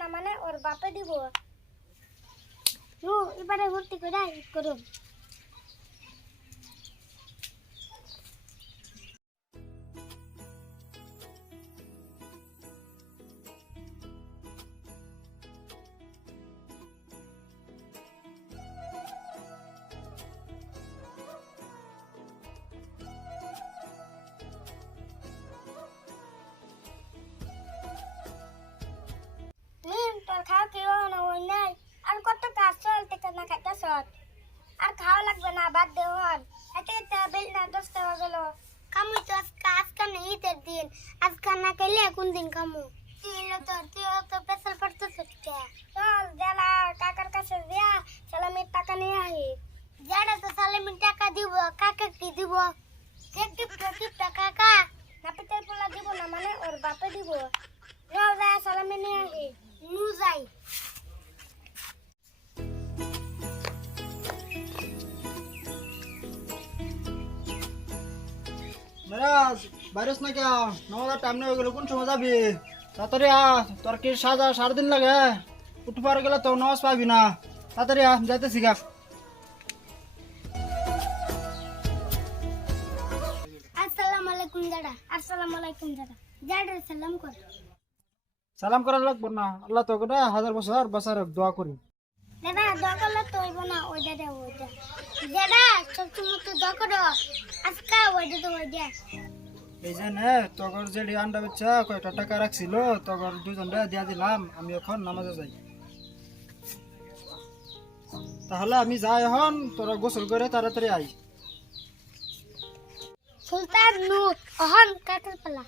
না মানে ওর বাপে দিব। এবারে ভর্তি করে করুন। তোর খাওয়া কেউ না ওই নাই আর কত কাজ চলতে না খাইতেছ আর খাওয়া লাগবে না বাদ দে হন এতে বেল না 10 টাকা গেল কামু তো আজকে নেই ঈদের দিন আজকে না খেলে কোন দিন কামু তুই তো পেছাল পড়তেছ চল জেলা কাকার কাছে যা সালামির টাকা নিয়ে আই যারা তো সালামির টাকা দিব কাকা কি দিব কাকা নাপিতের পোলা দিব না মানে ওর বাপে দিব যাও যা সালামি নিয়ে আই নু যাই মেরাজ বাইরেস না কে নওয়ার টাইম না হয়ে গেল কোন সময় যাবি তাড়াতাড়ি তোর কি সাজা 4 দিন লাগে উঠে পারে গেলে তো নামাজ পাবি না তাড়াতাড়ি যাইতেছি গা আসসালামু আলাইকুম দাদা জাডা সালাম কর সালাম করা লাগবে না আল্লাহ তো করে 1000 বছর বছর দোয়া করি দাদা দোয়া করলে তো হইব না ওইটা দাদা সবসময় তো দোয়া করো আজকে ওইটা এই যে নে তোর যে আন্ডা বেচা কয়টা টাকা রাখছিল তোর দুজনটা দিয়া দিলাম আমি এখন নামাজে যাই তাহলে আমি যাই এখন তোরা গোসল করে তাড়াতাড়ি আই সুলতান নূর ওহন কাটার পালা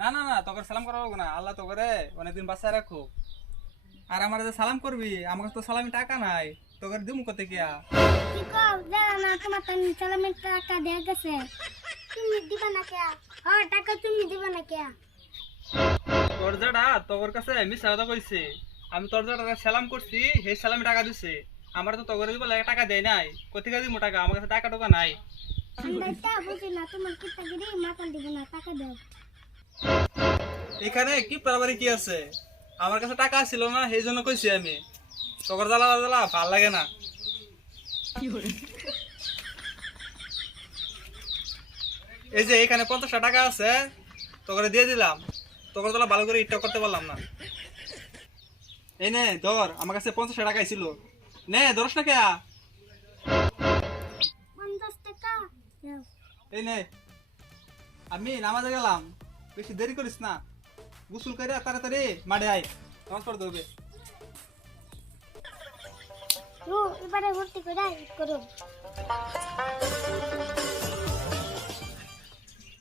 না না না তোকে সালাম করা লাগবে না আল্লাহ তোকে অনেকদিন বাঁচায় রাখো আর আমার যে সালাম করবি আমার তো সালামি টাকা নাই তোকে দিমু কত কিয়া কি কও দাদা না তোমার তো সালামের টাকা দেয়া গেছে তুমি দিবা না কে হ্যাঁ টাকা তুমি দিবা না কে তোর যাটা তোর কাছে মিছা কথা কইছে আমি তোর যাটা সালাম করছি সেই সালামি টাকা দিছে আমার তো তোকে দিব লাগে টাকা দেয় নাই কোথেকে দিমু টাকা আমার কাছে টাকা টোকা নাই আমরা বুঝি না তোমার কি টাকা মাতাল দিব না টাকা দাও এখানে কি পারাবারি কি আছে আমার কাছে টাকা ছিল না সেই জন্য কইছি আমি তোর জ্বালা জ্বালা ভাল লাগে না এই যে এখানে 50 টাকা আছে তোকে দিয়ে দিলাম তোকে জ্বালা ভালো করে ইটটা করতে পারলাম না এই নে ধর আমার কাছে 50 টাকা ছিল নে ধরস না কে 50 টাকা দাও এই নে আমি নামাজে গেলাম বেশি দেরি করিস না গোসল করে তাড়াতাড়ি মাঠে আয় নামাজ পড়তে হবে এবারে ভর্তি করে করুন